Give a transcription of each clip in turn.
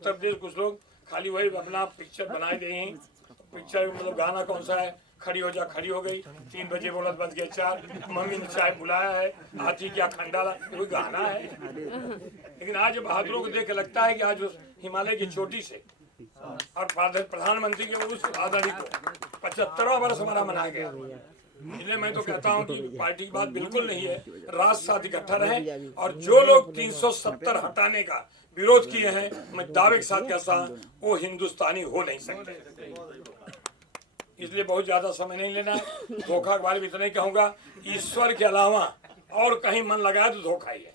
उत्तर प्रदेश कुछ लोग खाली वही अपना पिक्चर बनाए गए हैं। पिक्चर मतलब गाना कौन सा है, खड़ी हो जा खड़ी हो गई, 3 बजे बोला बज गए 4, मम्मी ने चाय बुलाया है, हाथी क्या खंडाला, कोई गाना है। लेकिन आज बहादुरों को देख के लगता है कि आज उस हिमालय की चोटी से और प्रधानमंत्री के उस आजादी को 75वां वर्ष हमारा मनाया गया। इसलिए मैं तो कहता हूं कि पार्टी की बात बिल्कुल नहीं है, राष्ट्र साथ इकट्ठा रहे। और जो लोग 370 हटाने का विरोध किए हैं, मैं दावे के साथ कहता हूं वो हिंदुस्तानी हो नहीं सकते। इसलिए बहुत ज्यादा समय नहीं लेना है। धोखा के बारे में इतना ही कहूंगा, ईश्वर के अलावा और कहीं मन लगाए तो धोखा ही है।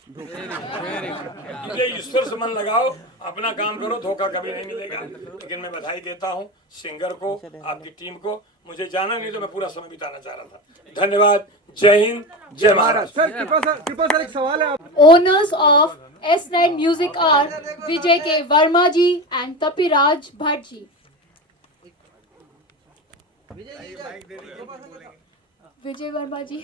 इसलिए ईश्वर से मन लगाओ, अपना काम करो, धोखा कभी नहीं मिलेगा। लेकिन मैं बधाई देता हूं सिंगर को, आपकी टीम को। मुझे जाना नहीं तो मैं पूरा समय बिताना चाह रहा था। धन्यवाद। जय हिंद, जय महाराष्ट्र। कृपा सर एक सवाल है। Owners of S9 Music are Vijay K. Verma ji and Tapiraj Bhatt ji. Vijay Verma ji.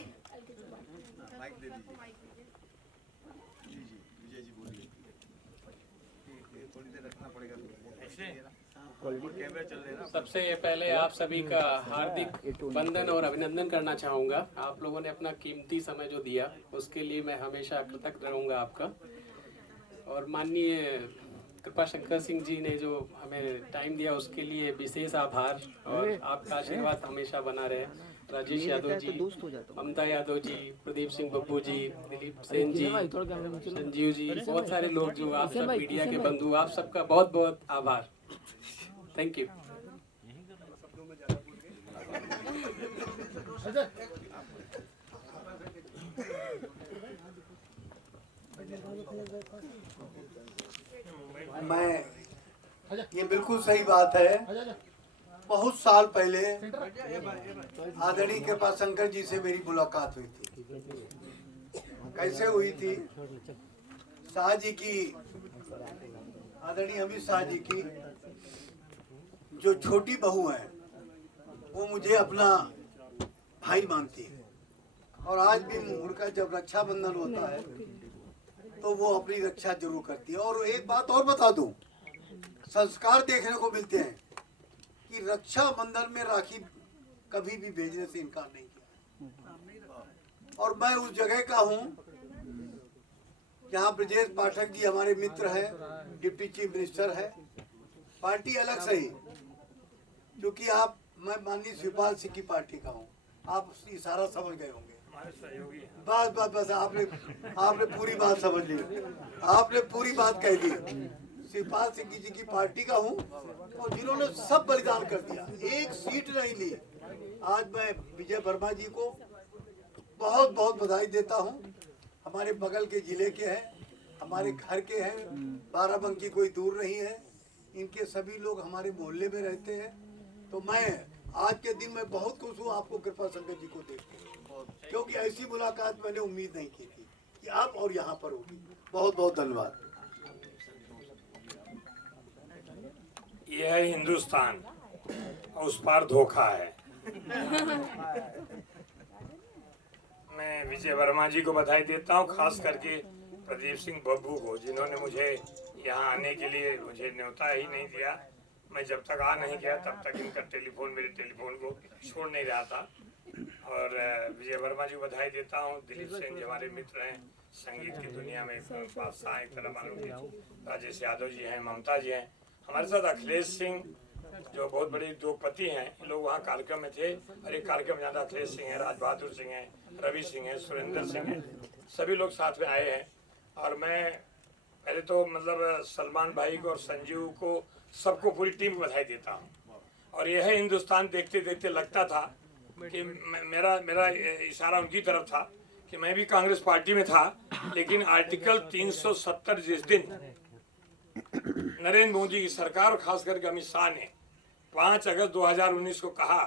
सबसे पहले आप सभी का हार्दिक वंदन और अभिनंदन करना चाहूँगा। आप लोगों ने अपना कीमती समय जो दिया उसके लिए मैं हमेशा कृतज्ञ रहूँगा आपका। और माननीय कृपा शंकर सिंह जी ने जो हमें टाइम दिया उसके लिए विशेष आभार, और आपका आशीर्वाद हमेशा बना रहे। राजेश यादव जी, ममता यादव जी, प्रदीप सिंह बब्बू जी, दिलीप सेन जी, संजीव जी, बहुत सारे लोग जो आप सब मीडिया के बंधु, आप सबका बहुत बहुत आभार। Thank you. मैं, ये बिल्कुल सही बात है। बहुत साल पहले आदरणीय कृपा शंकर जी से मेरी मुलाकात हुई थी। कैसे हुई थी? शाह जी की, आदरणीय अमित शाह जी की जो छोटी बहू है वो मुझे अपना भाई मानती है। और आज भी उनका जब रक्षाबंधन होता है तो वो अपनी रक्षा जरूर करती है। और एक बात और बता दूं, संस्कार देखने को मिलते हैं कि रक्षाबंधन में राखी कभी भी भेजने से इनकार नहीं किया। और मैं उस जगह का हूं जहां ब्रजेश पाठक जी हमारे मित्र हैं, डिप्टी चीफ मिनिस्टर है। पार्टी अलग से ही, क्योंकि आप, मैं माननीय शिवपाल सिंह की पार्टी का हूँ, आप इशारा समझ गए होंगे। बस बस बस, आपने पूरी बात समझ ली, आपने पूरी बात कह दी। शिवपाल सिंह जी की पार्टी का हूँ और जिन्होंने सब बलिदान कर दिया, एक सीट नहीं ली। आज मैं विजय वर्मा जी को बहुत बहुत बधाई देता हूँ। हमारे बगल के जिले के हैं, हमारे घर के हैं, बाराबंकी कोई दूर नहीं है। इनके सभी लोग हमारे मोहल्ले में रहते हैं। तो मैं आज के दिन में बहुत खुश हूँ आपको कृपा शंकर जी को देख के, क्योंकि ऐसी मुलाकात मैंने उम्मीद नहीं की थी कि आप और यहाँ पर होगी। बहुत बहुत धन्यवाद। यह है हिंदुस्तान और उस पार धोखा है। मैं विजय वर्मा जी को बधाई देता हूँ, खास करके प्रदीप सिंह बब्बू को, जिन्होंने मुझे यहाँ आने के लिए मुझे न्योता ही नहीं दिया। मैं जब तक आ नहीं गया तब तक इनका टेलीफोन मेरे टेलीफोन को छोड़ नहीं रहा था। और विजय वर्मा जी को बधाई देता हूँ। दिलीप सेन जी हमारे मित्र हैं, संगीत की दुनिया में बादशाह एक तरह मालूम है। राजेश यादव जी हैं, ममता जी हैं, हमारे साथ अखिलेश सिंह जो बहुत बड़े उद्योगपति हैं, लोग वहाँ कार्यक्रम में थे। और एक कार्यक्रम में ज़्यादा अखिलेश सिंह है, राज बहादुर सिंह है, रवि सिंह है, सुरेंद्र सिंह है, सभी लोग साथ में आए हैं। और मैं पहले तो मतलब सलमान भाई को और संजीव को, सबको, पूरी टीम को बधाई देता हूँ। और यह हिंदुस्तान देखते देखते लगता था कि मेरा इशारा उनकी तरफ था कि मैं भी कांग्रेस पार्टी में था, लेकिन आर्टिकल 370 जिस दिन नरेंद्र मोदी की सरकार और खास करके अमित शाह ने 5 अगस्त 2019 को कहा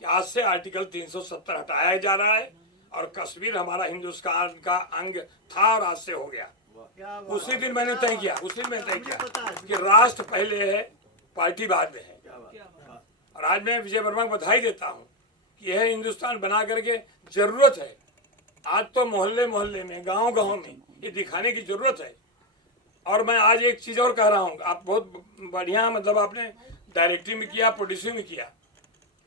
कि आज से आर्टिकल 370 हटाया जा रहा है और कश्मीर हमारा हिंदुस्तान का अंग था और आज से हो गया। उसी दिन मैंने तय किया कि राष्ट्र पहले है, पार्टी बाद में है। और आज मैं विजय वर्मा को बधाई देता हूँ कि यह हिंदुस्तान बना करके जरूरत है। आज तो मोहल्ले मोहल्ले में, गांव गांव में ये दिखाने की जरूरत है और मैं आज एक चीज और कह रहा हूँ, आप बहुत बढ़िया मतलब आपने डायरेक्टिंग में किया, प्रोड्यूसिंग में किया।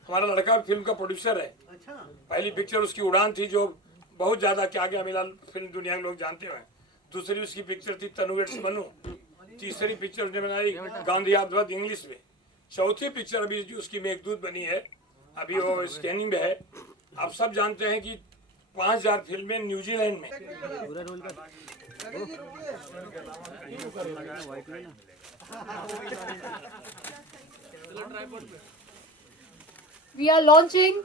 हमारा लड़का फिल्म का प्रोड्यूसर है। पहली पिक्चर उसकी उड़ान थी जो बहुत ज्यादा क्या गया मिला फिल्म दुनिया के लोग जानते हुए। दूसरी उसकी पिक्चर थी तनुवेट्स बनू। तीसरी पिक्चर उसने बनाई गांधी आध्वत इंग्लिश में। चौथी पिक्चर अभी जो उसकी मेघदूत बनी है, अभी वो स्कैनिंग में है। आप सब जानते हैं कि 5000 फिल्में न्यूजीलैंड में। We are launching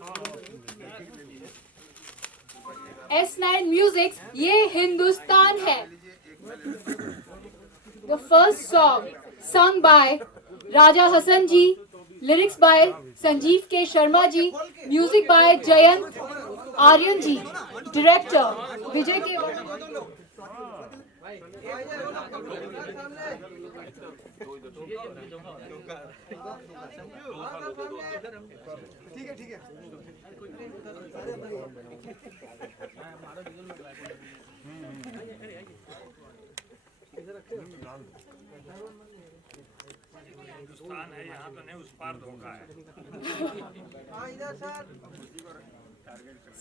S9 Music's ये हिंदुस्तान है. The first song sung by Raja Hassan ji, lyrics by Sanjeev K. Sharma ji, music by Jayant Aryan ji, director Vijay K. ठीक है ठीक है। हिंदुस्तान है यहाँ तो नहीं, उस पार धोखा है।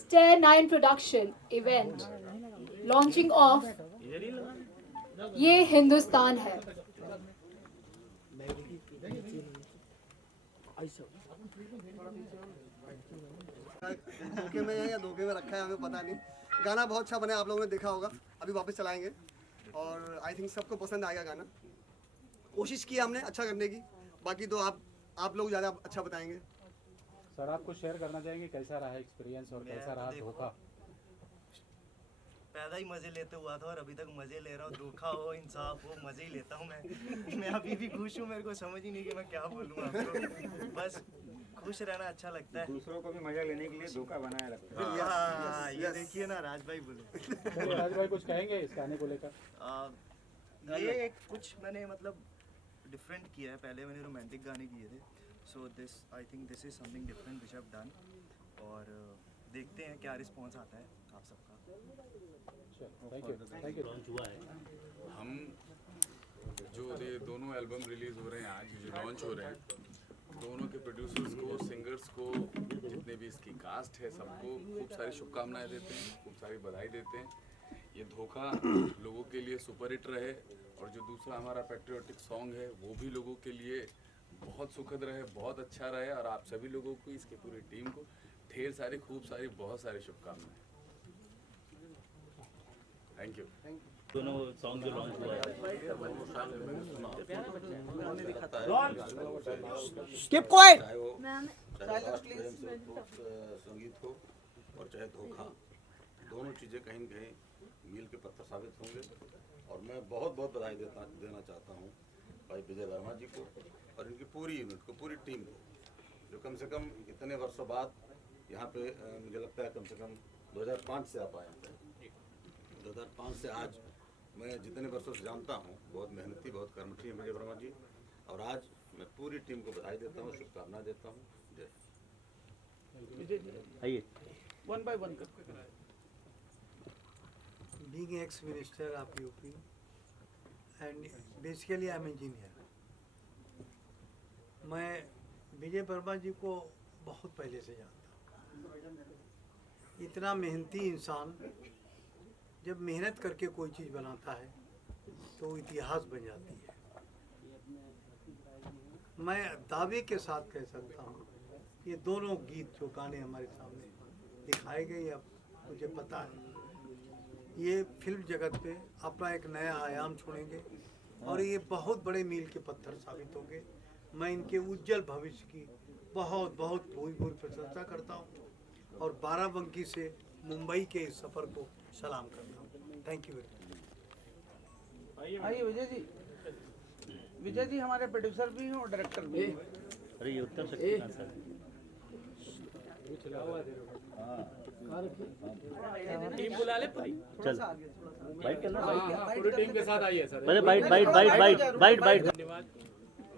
Stair 9 production event launching of ये हिंदुस्तान है. धोखे में है या धोखे में रखा है हमें पता नहीं। गाना बहुत अच्छा बना, आप लोगों ने देखा होगा। अभी वापस चलाएंगे और आई थिंक सबको पसंद आएगा गाना। कोशिश की हमने अच्छा करने की, बाकी तो आप लोग ज़्यादा अच्छा बताएंगे। सर आप कुछ शेयर करना चाहेंगे, कैसा रहा एक्सपीरियंस और कैसा रहा धोखा? पैदा ही मजे लेते हुआ था और अभी तक मजे ले रहा हूँ। धोखा हो इंसाफ हो मजे ही लेता हूँ मैं अभी भी खुश हूँ। मेरे को समझ ही नहीं कि मैं क्या बोलूँ आपको। बस खुश रहना अच्छा लगता है। दूसरों को भी मजा लेने के लिए धोखा बनाया लगता है। हाँ, ये देखिए ना राज भाई बोले। चलिए राज भाई कुछ कहेंगे इस गाने को लेकर? ये कुछ मैंने मतलब डिफरेंट किया है। पहले मैंने रोमांटिक गाने किए थे, so this I think this is something different which I have done. और देखते हैं क्या रिस्पॉन्स आता है आप सबका। Thank you. हम जो ये दोनों एल्बम रिलीज हो रहे हैं आज जो लॉन्च हो रहे हैं, दोनों के प्रोड्यूसर्स को, सिंगर्स को, जितने भी इसकी कास्ट है सबको खूब सारी शुभकामनाएं देते हैं, खूब सारी बधाई देते हैं। ये धोखा लोगों के लिए सुपर हिट रहे और जो दूसरा हमारा पैट्रियोटिक सॉन्ग है वो भी लोगों के लिए बहुत सुखद रहे, बहुत अच्छा रहे। और आप सभी लोगों को, इसकी पूरी टीम को ढेर सारी खूब सारी बहुत सारी शुभकामनाएं। Thank you. दोनों सॉन्ग जो लॉन्च हुआ है स्किप क्वाइट। चाहे वो संगीत हो और चाहे धोखा, दोनों चीज़ें कहीं न कहीं मील के पत्थर साबित होंगे। और मैं बहुत बहुत बधाई देना चाहता हूँ भाई विजय वर्मा जी को और इनकी पूरी यूनिट को, पूरी टीम को, जो कम से कम इतने वर्षों बाद यहाँ पे मुझे लगता है कम से कम 2005 से आप आए हैं। 2005 से आज मैं जितने वर्षों से जानता हूँ, बहुत मेहनती, बहुत कर्मठी है विजय वर्मा जी। और आज मैं पूरी टीम को बधाई देता हूँ, शुभकामनाएं देता हूँ। जय। आइए वन बाय वन कर। Being ex-minister of UP and basically I'm engineer. मैं विजय वर्मा जी को बहुत पहले से जानता हूँ। इतना मेहनती इंसान जब मेहनत करके कोई चीज़ बनाता है तो इतिहास बन जाती है। मैं दावे के साथ कह सकता हूँ ये दोनों गीत जो गाने हमारे सामने दिखाए गए, अब मुझे पता है ये फिल्म जगत पे अपना एक नया आयाम छोड़ेंगे और ये बहुत बड़े मील के पत्थर साबित होंगे। मैं इनके उज्जवल भविष्य की बहुत बहुत भूरी भूरी प्रशंसा करता हूँ और बाराबंकी से मुंबई के इस सफ़र को सलाम करता हूँ। Thank you very much. आइए विजय जी हमारे प्रोड्यूसर भी हैं और डायरेक्टर भी हैं। अरे ये उत्तर सकते हैं सर। टीम बुला ले पूरी। चल बाइट करना, पूरी टीम के साथ आइए सर। पहले बाइट। धन्यवाद।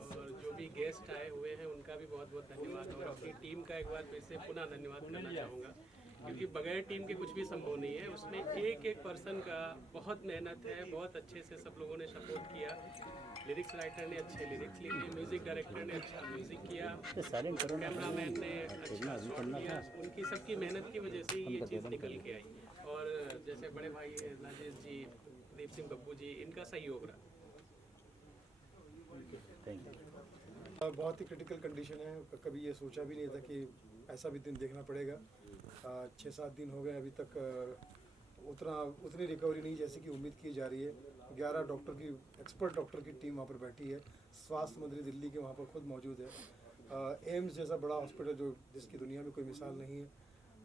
और जो भी गेस्ट आए हुए हैं उनका भी बहुत बहुत धन्यवाद। और अपनी टीम का एक बार फिर से पुनः धन्यवाद करना चाहूँगा क्योंकि बगैर टीम के कुछ भी संभव नहीं है। उसमें एक एक पर्सन का बहुत मेहनत है, बहुत अच्छे से सब लोगों ने सपोर्ट किया। लिरिक्स राइटर ने अच्छे लिरिक्स लिखे, म्यूजिक डायरेक्टर ने अच्छा म्यूजिक किया, कैमरामैन ने अच्छा शॉट किया। उनकी सबकी मेहनत की वजह से ये चीज़ निकल के आई। और जैसे बड़े भाई राजेश जी, प्रदीप सिंह बब्बू जी, इनका सहयोग रहा। बहुत ही क्रिटिकल कंडीशन है, कभी ये सोचा भी नहीं था कि ऐसा भी दिन देखना पड़ेगा। 6-7 दिन हो गए अभी तक उतनी रिकवरी नहीं जैसे कि उम्मीद की जा रही है। 11 डॉक्टर की एक्सपर्ट डॉक्टर की टीम वहाँ पर बैठी है। स्वास्थ्य मंत्री दिल्ली के वहाँ पर खुद मौजूद है। एम्स जैसा बड़ा हॉस्पिटल जो जिसकी दुनिया में कोई मिसाल नहीं है,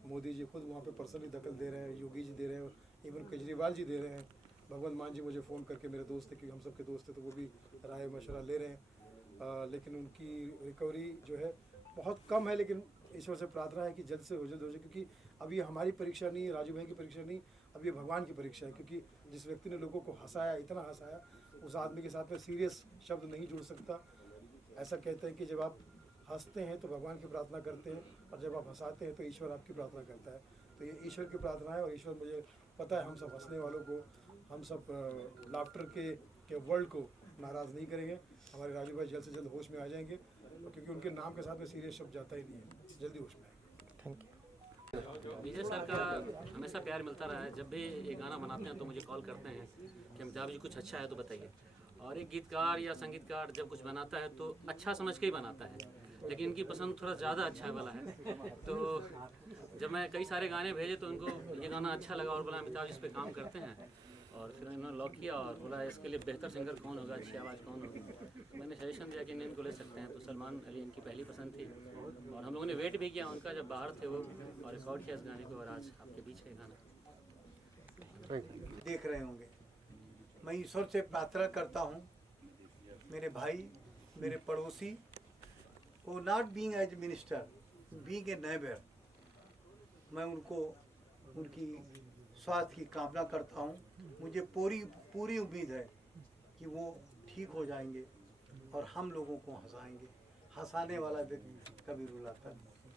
मोदी जी खुद वहाँ पर पर्सनली दखल दे रहे हैं, योगी जी दे रहे हैं, इवन केजरीवाल जी दे रहे हैं। भगवंत मान जी मुझे फ़ोन करके, मेरे दोस्त थे क्योंकि हम सबके दोस्त थे, तो वो भी राय मशवरा ले रहे हैं। लेकिन उनकी रिकवरी जो है बहुत कम है, लेकिन ईश्वर से प्रार्थना है कि जल्द से जल्द हो जाए, क्योंकि अभी हमारी परीक्षा नहीं, राजू भाई की परीक्षा नहीं, अभी भगवान की परीक्षा है। क्योंकि जिस व्यक्ति ने लोगों को हंसाया, इतना हंसाया, उस आदमी के साथ में सीरियस शब्द नहीं जुड़ सकता। ऐसा कहते हैं कि जब आप हंसते हैं तो भगवान की प्रार्थना करते हैं, और जब आप हंसाते हैं तो ईश्वर आपकी प्रार्थना करता है। तो ये ईश्वर की प्रार्थना है, और ईश्वर मुझे पता है हम सब हंसने वालों को, हम सब लाफ्टर के वर्ल्ड को नाराज़ नहीं करेंगे। हमारे राजू भाई जल्द से जल्द होश में आ जाएंगे, क्योंकि उनके नाम के साथ में सीरियस शब्द जाता ही नहीं है, जल्दी होश में आएंगे। Thank you. विजय सर का हमेशा प्यार मिलता रहा है। जब भी ये गाना बनाते हैं तो मुझे कॉल करते हैं कि अमिताभ जी कुछ अच्छा है तो बताइए। और एक गीतकार या संगीतकार जब कुछ बनाता है तो अच्छा समझ के ही बनाता है, लेकिन इनकी पसंद थोड़ा ज़्यादा अच्छा वाला है। तो जब मैं कई सारे गाने भेजे तो उनको ये गाना अच्छा लगा और बोला अमिताभ इस पर काम करते हैं। और फिर इन्होंने लॉक किया और बोला इसके लिए बेहतर सिंगर कौन होगा, अच्छी आवाज़ कौन होगी। तो मैंने सजेशन दिया कि इनको ले सकते हैं। तो सलमान अली इनकी पहली पसंद थी, और हम लोगों ने वेट भी किया उनका जब बाहर थे वो, और रिकॉर्ड किया इस गाने को, और आज आपके बीच है गाना। देख रहे होंगे, मैं ईश्वर से प्रार्थना करता हूँ मेरे भाई, मेरे पड़ोसी को, not being as minister, being a neighbour, मैं उनको उनकी स्वास्थ्य की कामना करता हूँ। मुझे पूरी उम्मीद है कि वो ठीक हो जाएंगे और हम लोगों को हंसाएंगे। हंसाने वाला व्यक्ति कभी रुलाता नहीं।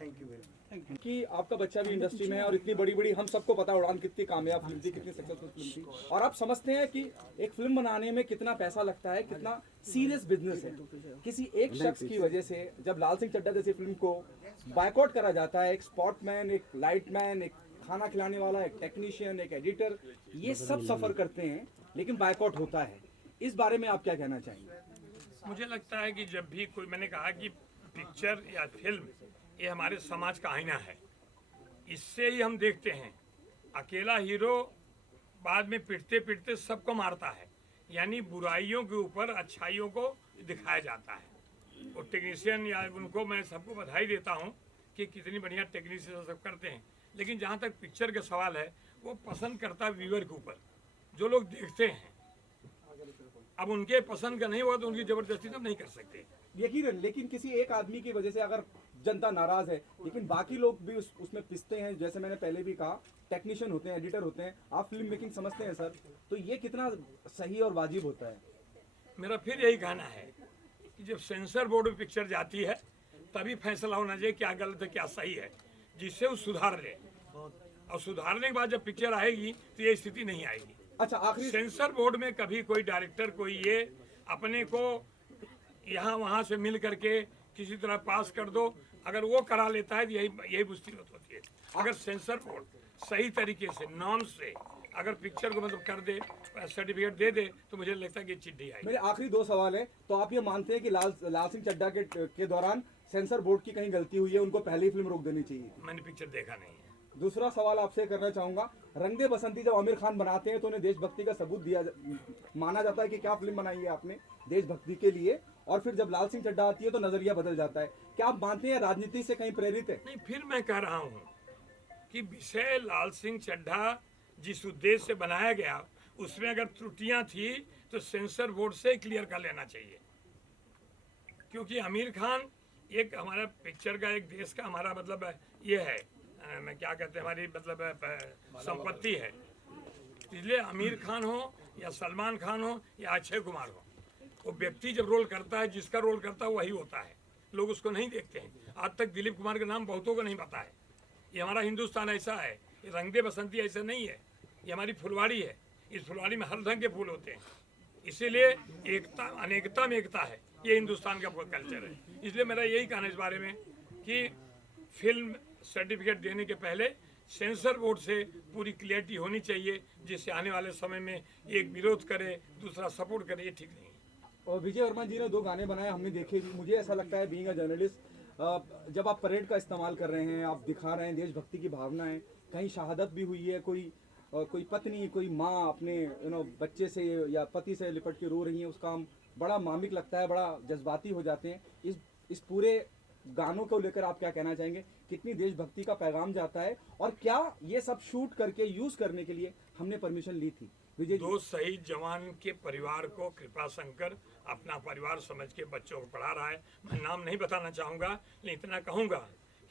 Thank you very much. कि आपका बच्चा भी इंडस्ट्री में है, और इतनी बड़ी बड़ी हम सबको पता है उड़ान कितनी कामयाब फिल्म थी, कितनी सक्सेसफुल फिल्म थी, और आप समझते हैं कि एक फिल्म बनाने में कितना पैसा लगता है, कितना सीरियस बिजनेस है। किसी एक शख्स की वजह से जब लाल सिंह चड्ढा जैसी फिल्म को बायकॉट करा जाता है, एक स्पॉटमैन, एक लाइटमैन, एक खाना खिलाने वाला, एक टेक्नीशियन, एक एडिटर, ये सब सफर करते हैं, लेकिन बायकॉट होता है। इस बारे में आप क्या कहना चाहेंगे? मुझे लगता है कि जब भी कोई, मैंने कहा कि पिक्चर या फिल्म ये हमारे समाज का आईना है, इससे ही हम देखते हैं। अकेला हीरो बाद में पिटते पिटते सबको मारता है, यानी बुराइयों के ऊपर अच्छाइयों को दिखाया जाता है। और टेक्नीशियन या उनको मैं सबको बधाई देता हूँ कि कितनी बढ़िया टेक्नीशियन सब करते हैं। लेकिन जहाँ तक पिक्चर का सवाल है, वो पसंद करता है व्यूअर के ऊपर, जो लोग देखते हैं। अब उनके पसंद का नहीं हुआ तो उनकी जबरदस्ती तो नहीं कर सकते। यकीनन, लेकिन किसी एक आदमी की वजह से अगर जनता नाराज है, लेकिन बाकी लोग भी उसमें पिसते हैं। जैसे मैंने पहले भी कहा, टेक्नीशियन होते हैं, एडिटर होते हैं, आप फिल्म मेकिंग समझते हैं सर, तो ये कितना सही और वाजिब होता है? मेरा फिर यही कहना है कि जब सेंसर बोर्ड में पिक्चर जाती है तभी फैसला होना चाहिए क्या गलत है क्या सही है, जिससे वो सुधार ले। और सुधारने के बाद जब पिक्चर आएगी तो ये स्थिति नहीं आएगी। अच्छा, आखिरी सेंसर बोर्ड में कभी कोई डायरेक्टर कोई ये अपने को यहाँ वहाँ से मिल करके किसी तरह पास कर दो, अगर वो करा लेता है तो यही मुसीबत होती है। अगर सेंसर बोर्ड सही तरीके से नॉर्म से अगर पिक्चर को मतलब कर दे, सर्टिफिकेट दे दे, तो मुझे लगता है कि चिट्ठी आएगी। मेरे आखिरी 2 सवाल है। तो आप ये मानते हैं कि लाल सिंह चड्ढा के दौरान सेंसर बोर्ड की कहीं गलती हुई है, उनको पहले ही फिल्म रोक देनी चाहिए? मैंने पिक्चर देखा नहीं है। दूसरा सवाल आपसे करना चाहूंगा, रंग दे बसंती जब आमिर खान बनाते हैं तो उन्हें देशभक्ति का सबूत माना जाता है कि क्या फिल्म बनाई है आपने देशभक्ति के लिए, और फिर जब लाल सिंह चड्ढा आती है तो नजरिया बदल जाता है। क्या आप मानते हैं राजनीति से कहीं प्रेरित है? नहीं, फिर मैं कह रहा हूँ कि विषय लाल सिंह चड्ढा जिस उद्देश्य से बनाया गया, उसमें अगर त्रुटियां थी तो सेंसर बोर्ड से क्लियर कर लेना चाहिए। क्योंकि आमिर खान एक हमारा पिक्चर का, एक देश का हमारा मतलब ये है, मैं क्या कहते हैं, हमारी मतलब संपत्ति है। इसलिए आमिर खान हो या सलमान खान हो या अक्षय कुमार हो, वो व्यक्ति जब रोल करता है, जिसका रोल करता है वही होता है, लोग उसको नहीं देखते हैं। आज तक दिलीप कुमार का नाम बहुतों को नहीं पता है, ये हमारा हिंदुस्तान ऐसा है, ये रंग दे बसंती ऐसा नहीं है, ये हमारी फुलवाड़ी है। इस फुलवाड़ी में हर रंग के फूल होते हैं, इसीलिए एकता अनेकता में एकता है, ये हिंदुस्तान का कल्चर है। इसलिए मेरा यही कहना है इस बारे में कि फिल्म सर्टिफिकेट देने के पहले सेंसर बोर्ड से पूरी क्लियरिटी होनी चाहिए, जिससे आने वाले समय में एक विरोध करे दूसरा सपोर्ट करे, ये ठीक नहीं है। और विजय वर्मा जी ने 2 गाने बनाए, हमने देखे भी। मुझे ऐसा लगता है बीइंग अ जर्नलिस्ट, जब आप परेड का इस्तेमाल कर रहे हैं, आप दिखा रहे हैं देशभक्ति की भावनाएं, कहीं शहादत भी हुई है, कोई पत्नी, कोई माँ अपने बच्चे से या पति से लिपट के रो रही है, उसका हम बड़ा मार्मिक लगता है, बड़ा जज्बाती हो जाते हैं। इस पूरे गानों को लेकर आप क्या कहना चाहेंगे? कितनी देशभक्ति का पैगाम जाता है, और क्या ये सब शूट करके यूज करने के लिए हमने परमिशन ली थी? विजय जी, 2 शहीद जवान के परिवार को कृपा शंकर अपना परिवार समझ के बच्चों को पढ़ा रहा है। मैं नाम नहीं बताना चाहूँगा, लेकिन इतना कहूँगा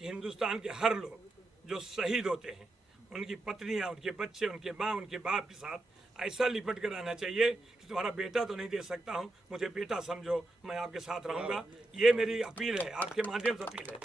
कि हिंदुस्तान के हर लोग जो शहीद होते हैं, उनकी पत्नियाँ, उनके बच्चे, उनके माँ, उनके बाप के साथ ऐसा लिपट कर रहना चाहिए कि तुम्हारा बेटा तो नहीं दे सकता हूँ, मुझे बेटा समझो, मैं आपके साथ रहूँगा। ये मेरी अपील है, आपके माध्यम से अपील है।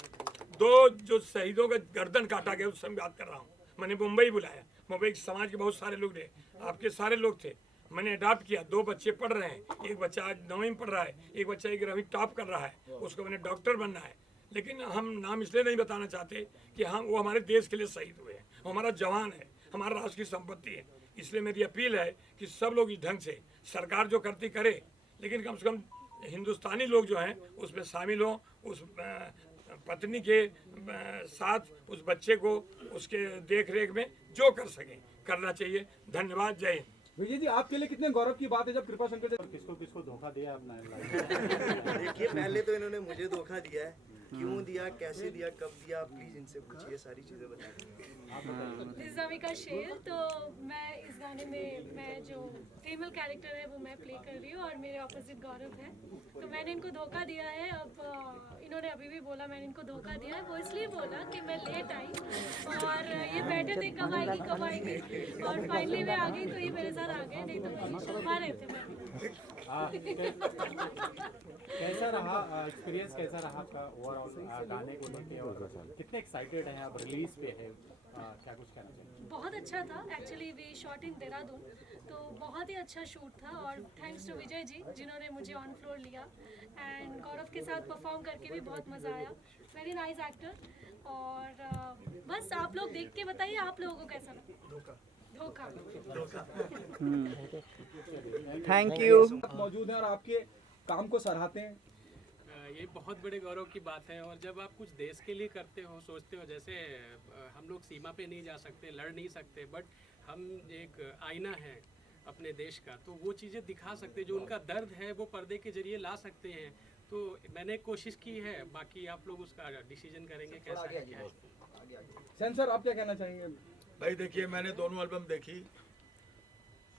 2 जो शहीदों का गर्दन काटा गया उस समय बात कर रहा हूँ। मैंने मुंबई बुलाया, मुंबई के समाज के बहुत सारे लोग थे, आपके सारे लोग थे। मैंने अडॉप्ट किया, 2 बच्चे पढ़ रहे हैं, एक बच्चा आज 9वीं में पढ़ रहा है, एक बच्चा 11वीं टॉप कर रहा है, उसको मैंने डॉक्टर बनना है। लेकिन हम नाम इसलिए नहीं बताना चाहते कि वो हमारे देश के लिए शहीद हुए हैं, वो हमारा जवान है, हमारा राष्ट्र की संपत्ति है। इसलिए मेरी अपील है कि सब लोग इस ढंग से, सरकार जो करती करे, लेकिन कम से कम हिंदुस्तानी लोग जो हैं उसमें शामिल हों, उस पत्नी के साथ उस बच्चे को उसके देख रेख में जो कर सकें करना चाहिए। धन्यवाद, जय हिंद। विजय जी, आपके लिए कितने गौरव की बात है जब कृपा शंकर जी किसको धोखा दिया अपना? देखिए, पहले तो इन्होंने मुझे धोखा दिया है, क्यों दिया, कैसे दिया, कब दिया, प्लीज इनसे पूछिए, सारी चीजें बताइए। का शेर, तो मैं इस गाने में मैं जो फीमेल कैरेक्टर है वो मैं प्ले कर रही हूँ और मेरे ऑपोजिट गौरव है। तो मैंने इनको धोखा दिया है। अब इन्होंने अभी भी बोला मैंने इनको धोखा दिया है, वो इसलिए बोला कि मैं लेट आई और ये बैठे थे कब आएगी, और फाइनली मैं आ गई, तो ये मेरे साथ आ गए, नहीं तो वही छुपा रहे थे कैसा रहा एक्सपीरियंस, कैसा रहा आपका ओवरऑल गाने को लेके, और कितने एक्साइटेड हैं आप? रिलीज पे है, क्या कुछ कहना चाहिए? बहुत अच्छा था। Actually we shot in Dehradun, तो बहुत ही अच्छा शूट था, और थैंक्स टू विजय जी जिन्होंने मुझे ऑन फ्लोर लिया, एंड गौरव के साथ परफॉर्म करके भी बहुत मज़ा आया। Very nice actor. और बस आप लोग देख के बताइए आप लोगों को कैसा लगा। धोखा। Thank you. मौजूद हैं और आपके काम को सराहते हैं। ये बहुत बड़े गौरव की बात है, और जब आप कुछ देश के लिए करते हो, सोचते हो, जैसे हम लोग सीमा पे नहीं जा सकते, लड़ नहीं सकते, बट हम एक आईना है अपने देश का, तो वो चीज़ें दिखा सकते, जो उनका दर्द है वो पर्दे के जरिए ला सकते हैं। तो मैंने कोशिश की है, बाकी आप लोग उसका डिसीजन करेंगे कैसा है क्या है। सेंसर, आप क्या कहना चाहेंगे? भाई देखिए, मैंने दोनों एल्बम देखी,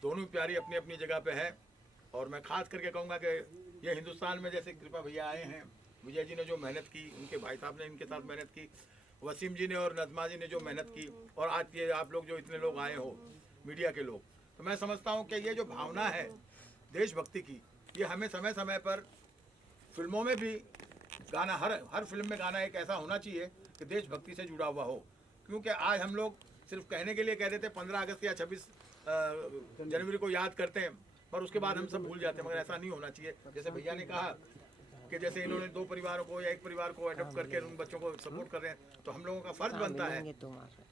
दोनों प्यारी अपनी अपनी जगह पे है, और मैं खास करके कहूँगा कि ये हिंदुस्तान में जैसे कृपा भैया आए हैं, विजय जी ने जो मेहनत की, उनके भाई साहब ने इनके साथ मेहनत की, वसीम जी ने और नजमा जी ने जो मेहनत की, और आज ये आप लोग जो इतने लोग आए हो मीडिया के लोग, तो मैं समझता हूँ कि ये जो भावना है देशभक्ति की, ये हमें समय समय पर फिल्मों में भी गाना, हर फिल्म में गाना एक ऐसा होना चाहिए कि देशभक्ति से जुड़ा हुआ हो। क्योंकि आज हम लोग सिर्फ कहने के लिए कह रहे थे 15 अगस्त या 26 जनवरी को याद करते हैं, पर उसके बाद हम सब भूल जाते हैं, मगर ऐसा नहीं होना चाहिए। जैसे भैया ने कहा कि जैसे इन्होंने 2 परिवारों को या 1 परिवार को अडॉप्ट करके उन बच्चों को सपोर्ट कर रहे हैं, तो हम लोगों का फर्ज बनता है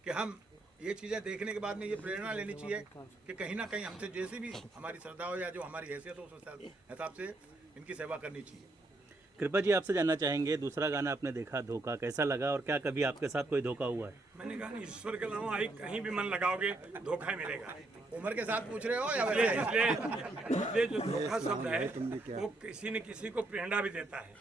कि हम ये चीज़ें देखने के बाद में ये प्रेरणा लेनी चाहिए कि कहीं ना कहीं हमसे जैसी भी हमारी श्रद्धा हो या जो हमारी हैसियत हो, उस हिसाब से इनकी सेवा करनी चाहिए। कृपा जी, आपसे जानना चाहेंगे, दूसरा गाना आपने देखा धोखा, कैसा लगा, और क्या कभी आपके साथ कोई धोखा हुआ है? मैंने कहा ईश्वर के अलावा कहीं भी मन लगाओगे धोखा ही मिलेगा। उम्र के साथ पूछ रहे हो या इसलिए जो धोखा शब्द है वो किसी न किसी को प्रेरणा भी देता है।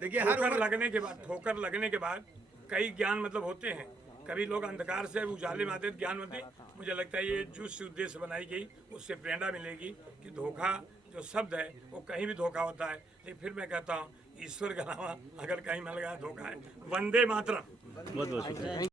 देखिए, ठोकर लगने के बाद कई ज्ञान मतलब होते हैं। कभी लोग अंधकार से उजाले में आते ज्ञान होते। मुझे लगता है ये जिस उद्देश्य बनाई गई उससे प्रेरणा मिलेगी कि धोखा जो शब्द है वो कहीं भी धोखा होता है, लेकिन फिर मैं कहता हूँ ईश्वर के अलावा अगर कहीं मन लगा धोखा है। वंदे मातरम। बहुत बहुत शुक्रिया।